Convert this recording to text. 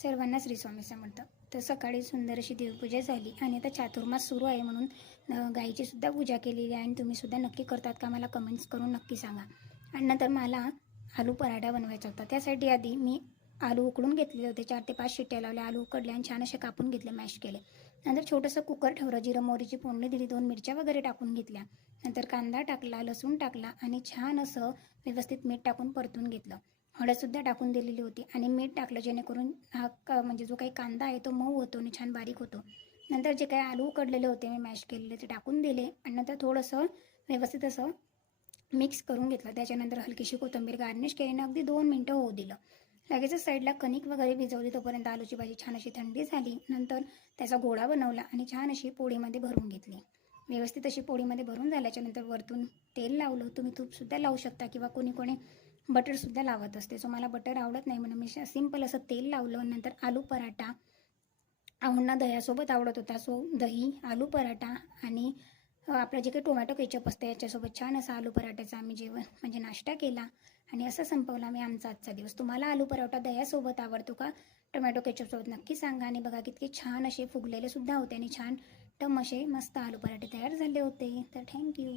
सर्वांना श्री स्वामी समर्थ. तर सकाळी सुंदर अशी देवपूजा झाली आणि आता चातुर्मास सुरू आहे म्हणून गाईची सुद्धा पूजा केलेली आहे आणि तुम्ही सुद्धा नक्की करतात का मला कमेंट्स करून नक्की सांगा. आणि नंतर मला आलू पराठा बनवायचा होता. त्यासाठी आधी मी आलू उकडून घेतलेले होते. 4 ते 5 शिट्ट्या लावल्या, आलू उकडले आणि छान असे कापून घेतले, मॅश केले. नंतर छोटंसं कुकर ठेवलं, जिरं मोहरीची फोडणी दिली, 2 मिरच्या वगैरे टाकून घेतल्या. नंतर कांदा टाकला, लसूण टाकला आणि छान असं व्यवस्थित मीठ टाकून परतून घेतलं. हळदसुद्धा टाकून दिलेली होती आणि मीठ टाकलं जेणेकरून हा म्हणजे जो काही कांदा आहे तो मऊ होतो आणि छान बारीक होतो. नंतर जे काही आलू उकडलेले होते मी मॅश केलेले ते टाकून दिले आणि नंतर थोडंसं व्यवस्थित असं मिक्स करून घेतलं. त्याच्यानंतर हलकीशी कोथिंबीर गार्निश केली, अगदी 2 मिनटं होऊ दिलं. लगेचच साईडला कणिक वगैरे भिजवली. तोपर्यंत आलूची भाजी छान अशी थंडी झाली. नंतर त्याचा गोळा बनवला आणि छान अशी पोळीमध्ये भरून घेतली. व्यवस्थित अशी पोळीमध्ये भरून झाल्याच्यानंतर वरतून तेल लावलं. तुम्ही तूपसुद्धा लावू शकता किंवा कोणी बटरसुद्धा लावत असते. सो मला बटर आवडत नाही म्हणून मी सिंपल असं तेल लावलं. नंतर आलू पराठा अहोंना दह्यासोबत आवडत होता, सो दही, आलू पराठा आणि आपलं जे काही टोमॅटो केचप असतं याच्यासोबत छान असा आलू पराठ्याचा आम्ही जेवण म्हणजे नाश्ता केला आणि असं संपवला मी आमचा आजचा दिवस. तुम्हाला आलू पराठा दह्यासोबत आवडतो का टोमॅटो केचपसोबत नक्की सांगा. आणि बघा कितके छान असे फुगलेले सुद्धा होते आणि छान टम असे मस्त आलू पराठे तयार झाले होते. तर थँक्यू.